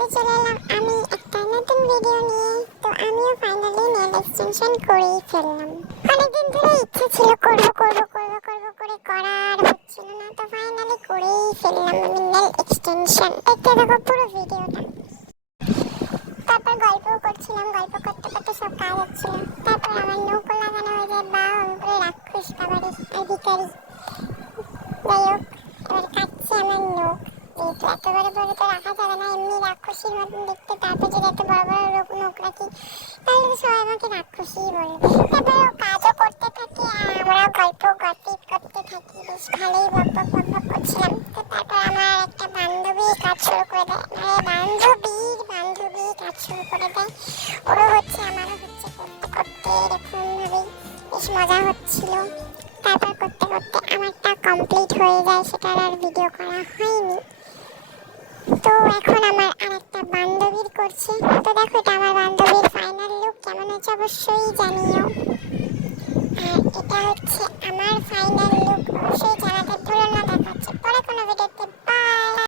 মধ্যে চলে এলাম আমি একটা নতুন ভিডিও নিয়ে। তো আমিও ফাইনালি নেল এক্সটেনশন করেই ফেললাম। অনেকদিন ধরে ইচ্ছে ছিল করব করে করার হচ্ছিল না, তো ফাইনালি করেই ফেললাম আমি নেল এক্সটেনশন। দেখতে থাকো পুরো ভিডিওটা। তারপর গল্পও করছিলাম, গল্প করতে করতে সব কাজ হচ্ছিল। তারপর আমার নৌকো লাগানো হয়ে যায় বা করে রাক্ষস কাবারি আর ভিকারি। যাই হোক, এবার কাটছে আমার নখ। যেহেতু এত বড় বড় তো রাখা যাবে না, এমনি রাক্ষসীর মতন দেখতে। তারপর যদি এত বড় বড় নখ রাখি তাহলে তো সবাই আমাকে রাক্ষসী বলবে। তারপর কাজও করতে থাকি আর আমরাও গল্প করতে থাকি। বেশ ভালোই বকবক করছিলাম। তো তারপর আমার একটা বান্ধবী কাজ শুরু করে দেয়, বান্ধবী কাজ শুরু করে দেয়। ওরও হচ্ছে আমারও হচ্ছে, করতে করতে এরকম ভাবেই বেশ মজা হচ্ছিল। তারপর করতে করতে আমারটা কমপ্লিট হয়ে যায়, সেটার আর ভিডিও করা হয়নি। তো এখন আমার আরেকটা বান্ধবীর করছে। তো দেখো, এটা আমার বান্ধবীর ফাইনাল লুক। কেমন হয়েছে অবশ্যই জানিও। আর এটা হচ্ছে আমার ফাইনাল লুক।